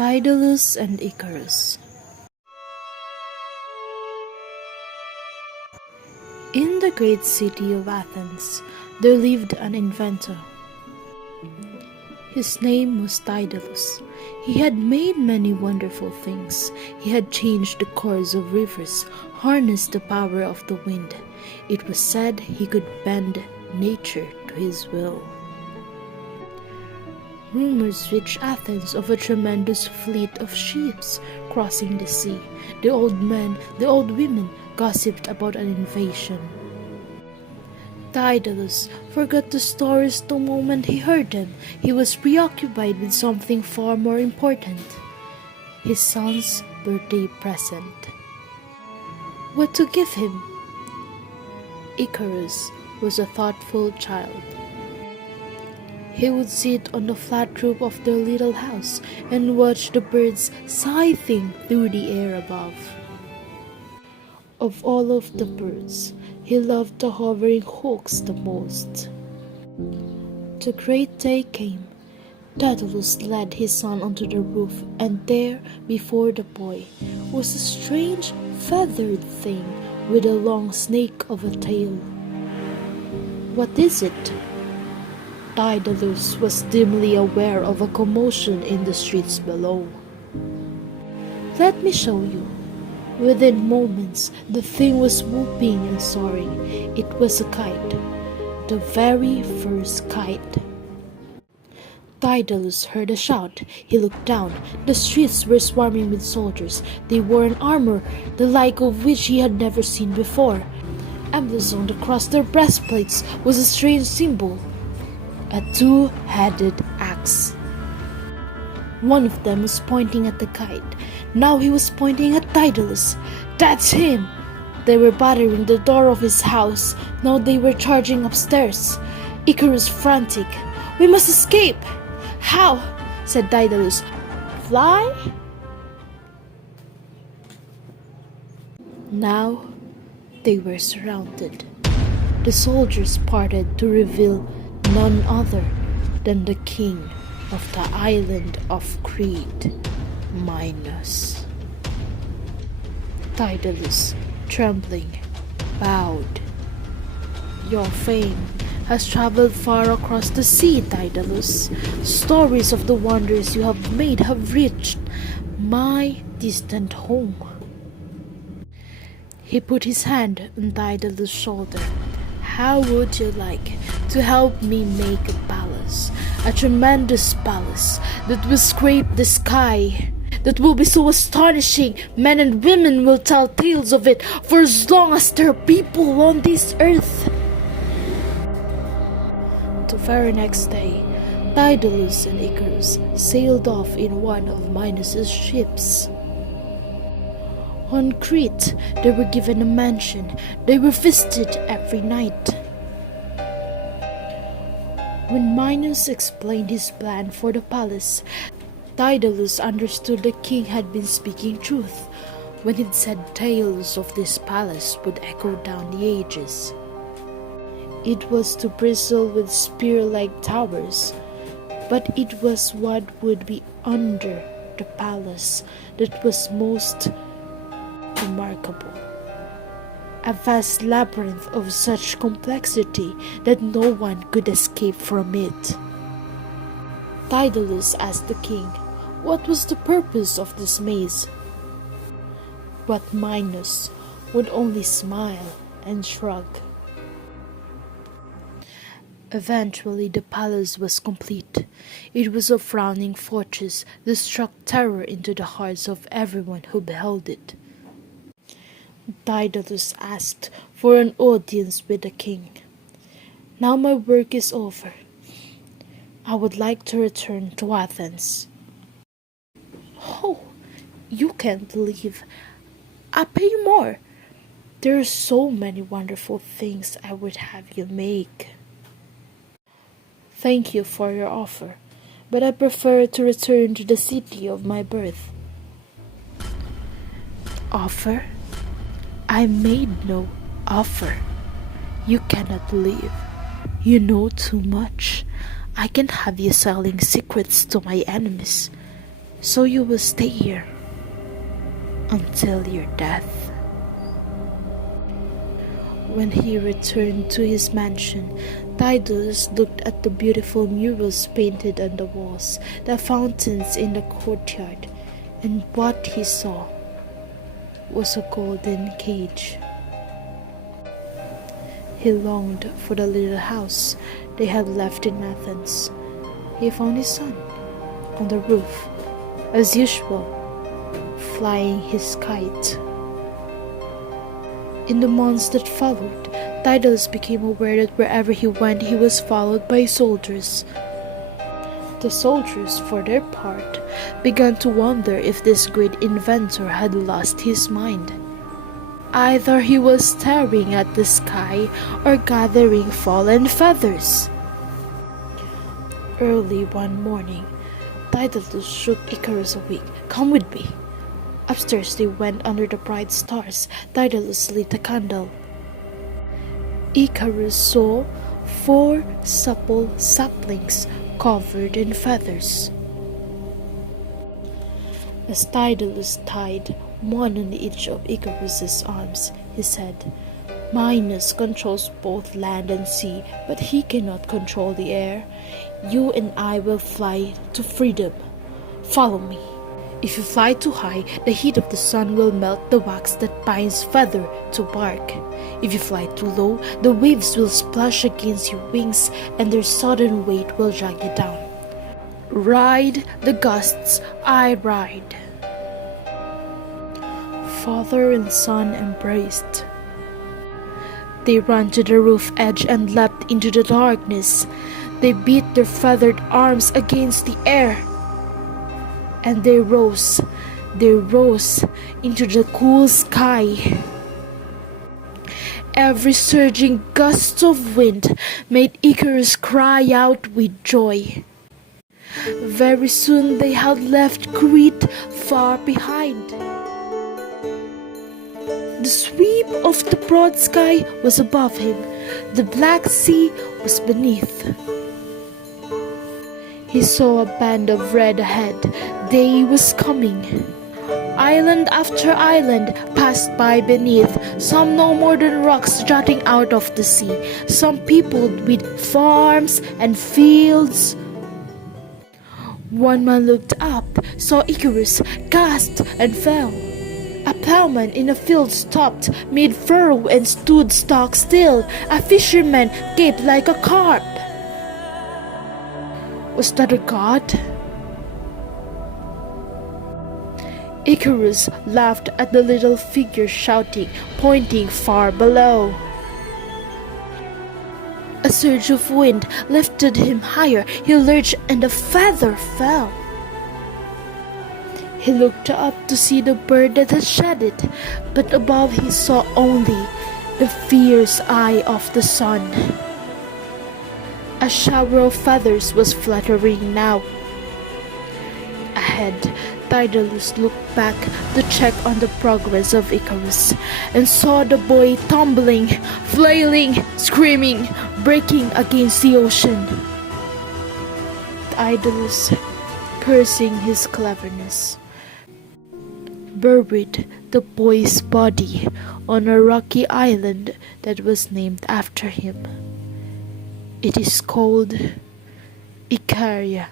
Daedalus and Icarus. In the great city of Athens, there lived an inventor. His name was Daedalus. He had made many wonderful things. He had changed the course of rivers, harnessed the power of the wind. It was said he could bend nature to his will. Rumors reached Athens of a tremendous fleet of ships crossing the sea. The old men, the old women gossiped about an invasion. Daedalus forgot the stories the moment he heard them. He was preoccupied with something far more important: his son's birthday present. What to give him? Icarus was a thoughtful child. He would sit on the flat roof of their little house and watch the birds scything through the air above. Of all of the birds, he loved the hovering hawks the most. The great day came. Daedalus led his son onto the roof, and there, before the boy, was a strange feathered thing with a long snake of a tail. "What is it?" Daedalus was dimly aware of a commotion in the streets below. "Let me show you." Within moments, the thing was whooping and soaring. It was a kite, the very first kite. Daedalus heard a shout. He looked down. The streets were swarming with soldiers. They wore an armor, the like of which he had never seen before. Emblazoned across their breastplates was a strange symbol: a two-headed axe. One of them was pointing at the kite. Now he was pointing at Daedalus. "That's him!" They were battering the door of his house. Now they were charging upstairs. Icarus frantic. "We must escape!" "How?" said Daedalus. "Fly?" Now they were surrounded. The soldiers parted to reveal none other than the king of the island of Crete, Minos. Daedalus, trembling, bowed. "Your fame has traveled far across the sea, Daedalus. Stories of the wonders you have made have reached my distant home." He put his hand on Daedalus' shoulder. "How would you like to help me make a palace? A tremendous palace that will scrape the sky, that will be so astonishing men and women will tell tales of it for as long as there are people on this earth." The very next day, Daedalus and Icarus sailed off in one of Minos' ships. On Crete, they were given a mansion. They were visited every night. When Minos explained his plan for the palace, Daedalus understood the king had been speaking truth when he said tales of this palace would echo down the ages. It was to bristle with spear-like towers, but it was what would be under the palace that was most remarkable. A vast labyrinth of such complexity that no one could escape from it. Daedalus asked the king, what was the purpose of this maze? But Minos would only smile and shrug. Eventually the palace was complete. It was a frowning fortress that struck terror into the hearts of everyone who beheld it. Daedalus asked for an audience with the king. "Now my work is over. I would like to return to Athens." "Oh, you can't leave. I'll pay you more. There are so many wonderful things I would have you make." "Thank you for your offer, but I prefer to return to the city of my birth." "Offer? I made no offer. You cannot leave. You know too much. I can have you selling secrets to my enemies. So you will stay here until your death. When he returned to his mansion, Daedalus looked at the beautiful murals painted on the walls, the fountains in the courtyard, and what he saw was a golden cage. He longed for the little house they had left in Athens. He found his son on the roof, as usual, flying his kite. In the months that followed, Daedalus became aware that wherever he went, he was followed by soldiers. The soldiers, for their part, began to wonder if this great inventor had lost his mind. Either he was staring at the sky or gathering fallen feathers. Early one morning, Daedalus shook Icarus awake. "Come with me." Upstairs they went under the bright stars. Daedalus lit a candle. Icarus saw 4 supple saplings covered in feathers. As Daedalus tied one on each of Icarus's arms, he said, "Minos controls both land and sea, but he cannot control the air. You and I will fly to freedom. Follow me. If you fly too high, the heat of the sun will melt the wax that binds feather to bark. If you fly too low, the waves will splash against your wings and their sudden weight will drag you down. Ride the gusts, I ride." Father and son embraced. They ran to the roof edge and leapt into the darkness. They beat their feathered arms against the air. And they rose into the cool sky. Every surging gust of wind made Icarus cry out with joy. Very soon they had left Crete far behind. The sweep of the broad sky was above him. The Black Sea was beneath. He saw a band of red ahead. Day was coming. Island after island passed by beneath, some no more than rocks jutting out of the sea, some peopled with farms and fields. One man looked up, saw Icarus, gasped and fell. A plowman in a field stopped mid-furrow and stood stock still. A fisherman gaped like a carp. Was that a god? Icarus laughed at the little figure shouting, pointing far below. A surge of wind lifted him higher. He lurched and a feather fell. He looked up to see the bird that had shed it, but above he saw only the fierce eye of the sun. A shower of feathers was fluttering now. Ahead, Daedalus looked back to check on the progress of Icarus and saw the boy tumbling, flailing, screaming, breaking against the ocean. Daedalus, cursing his cleverness, buried the boy's body on a rocky island that was named after him. It is called Icaria.